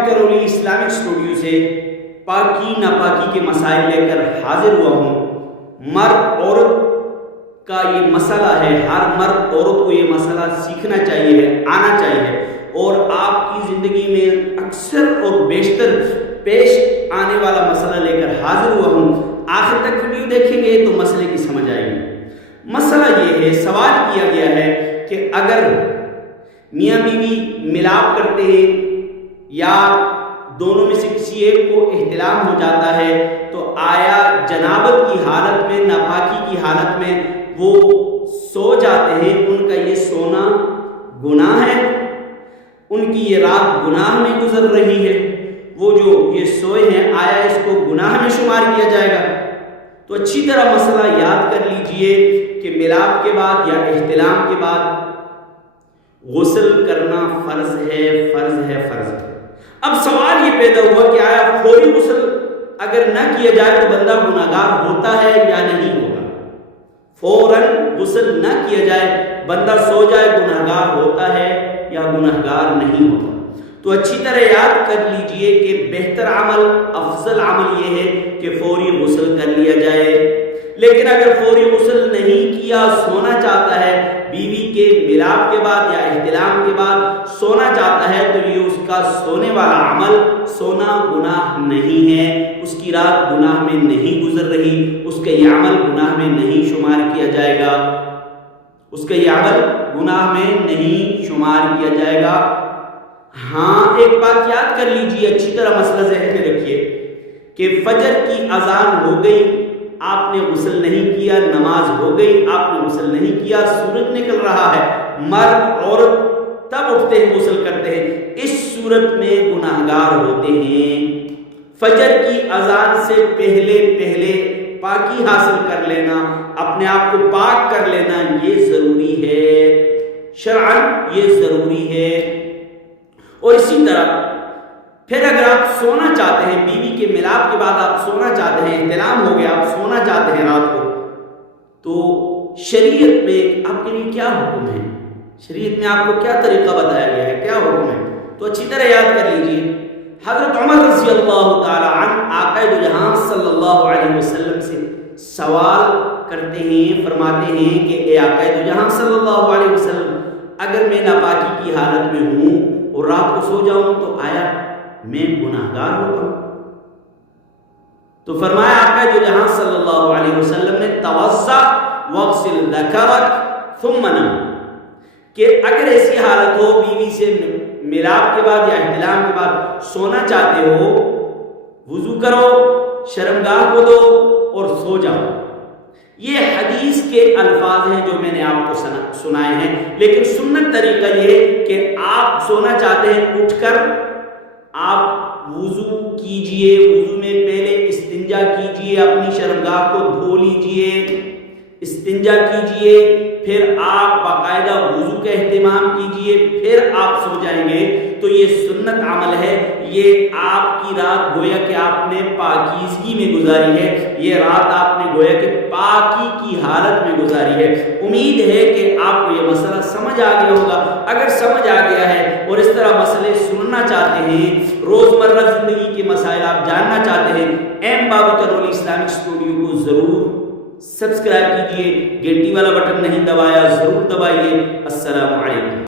بابی Karauli Islamic studio سے پاکی ناپاکی کے مسائل لے کر حاضر ہوا ہوں۔ مرد عورت کا یہ مسئلہ ہے، ہر مرد عورت کو یہ مسئلہ سیکھنا چاہیے، آنا چاہیے، اور آپ کی زندگی میں اکثر اور بیشتر پیش آنے والا مسئلہ لے کر حاضر ہوا ہوں۔ آخر تک ویڈیو دیکھیں گے تو مسئلے کی سمجھ آئے گی۔ مسئلہ یہ ہے، سوال کیا گیا ہے کہ اگر میاں بیوی ملاپ کرتے ہیں یا دونوں میں سے کسی ایک کو احتلام ہو جاتا ہے تو آیا جنابت کی حالت میں، ناپاکی کی حالت میں وہ سو جاتے ہیں، ان کا یہ سونا گناہ ہے؟ ان کی یہ رات گناہ میں گزر رہی ہے؟ وہ جو یہ سوئے ہیں آیا اس کو گناہ میں شمار کیا جائے گا؟ تو اچھی طرح مسئلہ یاد کر لیجئے کہ ملاپ کے بعد یا احتلام کے بعد غسل کرنا فرض ہے، فرض ہے، فرض ہے۔ اب سوال یہ پیدا ہوا کہ آیا فوری غسل اگر نہ کیا جائے تو بندہ گناہگار ہوتا ہے یا نہیں ہوتا؟ فوراً غسل نہ کیا جائے، بندہ سو جائے، گناہگار ہوتا ہے یا گناہگار نہیں ہوتا؟ تو اچھی طرح یاد کر لیجئے کہ بہتر عمل، افضل عمل یہ ہے کہ فوری غسل کر لیا جائے۔ لیکن اگر فوری غسل نہیں کیا، سونا چاہتا ہے، بیوی کے ملاپ کے بعد یا احتلام کے بعد سونا چاہتا ہے، تو یہ اس کا سونے والا عمل، سونا گناہ نہیں ہے، اس کی رات گناہ میں نہیں گزر رہی، اس کا یہ عمل گناہ میں نہیں شمار کیا جائے گا، اس کا یہ عمل گناہ میں نہیں شمار کیا جائے گا۔ ہاں ایک بات یاد کر لیجئے، اچھی طرح مسئلہ ذہن میں رکھیے کہ فجر کی اذان ہو گئی، آپ نے غسل نہیں کیا، نماز ہو گئی، آپ نے غسل نہیں کیا، سورج نکل رہا ہے، مرد عورت تب اٹھتے ہیں، غسل کرتے ہیں، اس صورت میں گناہگار ہوتے ہیں۔ فجر کی اذان سے پہلے پاکی حاصل کر لینا، اپنے آپ کو پاک کر لینا، یہ ضروری ہے، شرعاً یہ ضروری ہے۔ اور اسی طرح پھر اگر آپ سونا چاہتے ہیں، بیوی کے ملاپ کے بعد آپ سونا چاہتے ہیں، احتلام ہو گیا، آپ سونا چاہتے ہیں رات کو، تو شریعت میں آپ کے لیے کیا حکم ہے؟ شریعت میں آپ کو کیا طریقہ بتایا گیا ہے، کیا حکم ہے؟ تو اچھی طرح یاد کر لیجئے، حضرت عمر رضی اللہ تعالی عنہ آقا دو جہاں صلی اللہ علیہ وسلم سے سوال کرتے ہیں، فرماتے ہیں کہ اے آقا دو جہاں صلی اللہ علیہ وسلم، اگر میں ناپاکی کی حالت میں ہوں اور رات کو سو جاؤں تو آیا میں گناہگار ہوتا ہوں؟ تو فرمایا آقا دو جہاں صلی اللہ علیہ وسلم نے توضأ واغسل ذکرک ثم نم، کہ اگر ایسی حالت ہو، بیوی سے ملاپ کے بعد یا احتلام کے بعد سونا چاہتے ہو، وضو کرو، شرمگاہ کو دو اور سو جاؤ۔ یہ حدیث کے الفاظ ہیں جو میں نے آپ کو سنائے ہیں، لیکن سنت طریقہ یہ کہ آپ سونا چاہتے ہیں، اٹھ کر آپ وضو کیجئے، وضو میں پہلے استنجا کیجئے، اپنی شرمگاہ کو دھو لیجئے، استنجا کیجئے، پھر آپ باقاعدہ وضو کا اہتمام کیجئے، پھر آپ سو جائیں گے، تو یہ سنت عمل ہے، یہ آپ کی رات گویا کہ آپ نے پاکیزگی میں گزاری ہے، یہ رات آپ نے گویا کہ پاکی کی حالت میں گزاری ہے۔ امید ہے کہ آپ کو یہ مسئلہ سمجھ آ گیا ہوگا۔ اگر سمجھ آ گیا ہے اور اس طرح مسئلے سننا چاہتے ہیں، روزمرہ زندگی کے مسائل آپ جاننا چاہتے ہیں، ایم بابی کرولی اسلامک اسٹوڈیو کو ضرور سبسکرائب کیجئے، گھنٹی والا بٹن نہیں دبایا ضرور دبائیے۔ السلام علیکم۔